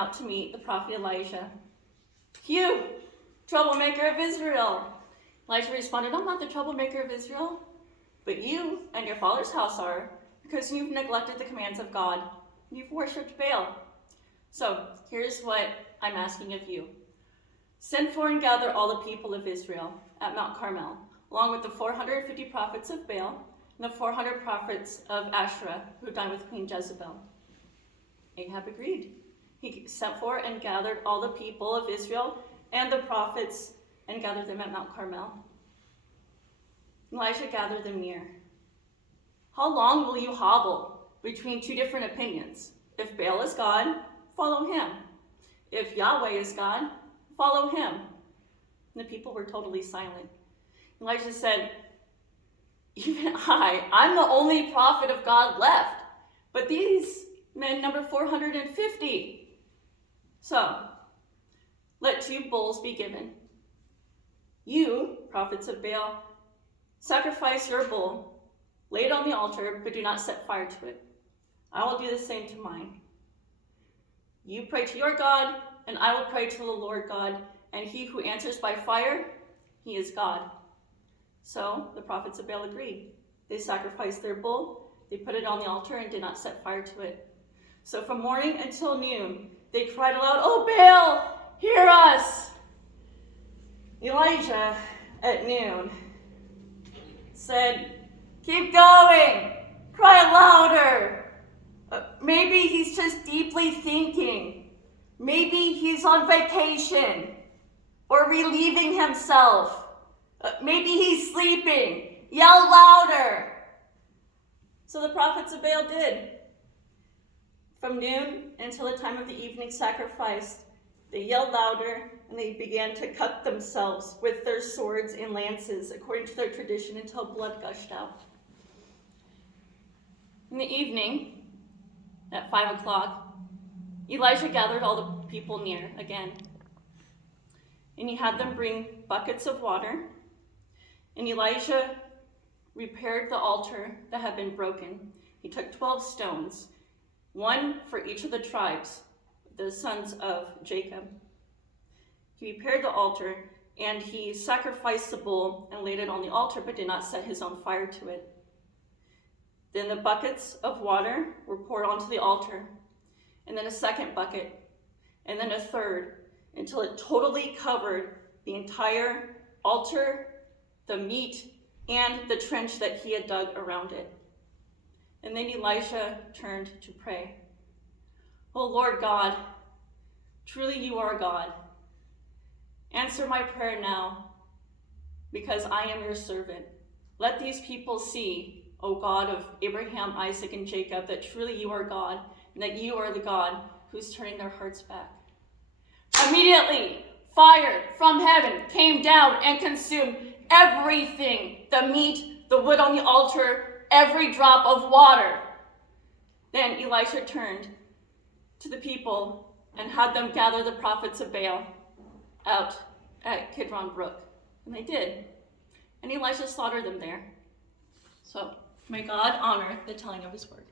out to meet the prophet Elijah. "You, troublemaker of Israel." Elijah responded, "I'm not the troublemaker of Israel, but you and your father's house are, because you've neglected the commands of God. You've worshipped Baal. So here's what I'm asking of you. Send for and gather all the people of Israel at Mount Carmel, along with the 450 prophets of Baal and the 400 prophets of Asherah who dined with Queen Jezebel." Ahab agreed. He sent for and gathered all the people of Israel and the prophets and gathered them at Mount Carmel. Elijah gathered them near. "How long will you hobble between two different opinions? If Baal is God, follow him. If Yahweh is God, follow him." And the people were totally silent. Elijah said, "Even I'm the only prophet of God left, but these men number 450. So, let 2 bulls be given. You, prophets of Baal, sacrifice your bull, lay it on the altar, but do not set fire to it. I will do the same to mine. You pray to your God, and I will pray to the Lord God, and he who answers by fire, he is God." So the prophets of Baal agreed. They sacrificed their bull, they put it on the altar, and did not set fire to it. So from morning until noon, they cried aloud, "Oh Baal, hear us!" Elijah, at noon, said, "Keep going, cry louder. Maybe he's just deeply thinking. Maybe he's on vacation or relieving himself. Maybe he's sleeping. Yell louder." So the prophets of Baal did. From noon until the time of the evening sacrifice, they yelled louder and they began to cut themselves with their swords and lances according to their tradition until blood gushed out. In the evening, at 5 o'clock, Elijah gathered all the people near again. And he had them bring buckets of water. And Elijah repaired the altar that had been broken. He took 12 stones, one for each of the tribes, the sons of Jacob. He repaired the altar, and he sacrificed the bull and laid it on the altar, but did not set his own fire to it. Then the buckets of water were poured onto the altar, and then a second bucket, and then a third, until it totally covered the entire altar, the meat, and the trench that he had dug around it. And then Elisha turned to pray. "O Lord God, truly you are God. Answer my prayer now, because I am your servant. Let these people see, O God of Abraham, Isaac, and Jacob, that truly you are God, and that you are the God who's turning their hearts back." Immediately, fire from heaven came down and consumed everything, the meat, the wood on the altar, every drop of water. Then Elisha turned to the people and had them gather the prophets of Baal out at Kidron Brook. And they did. And Elisha slaughtered them there. So may God honor the telling of his word.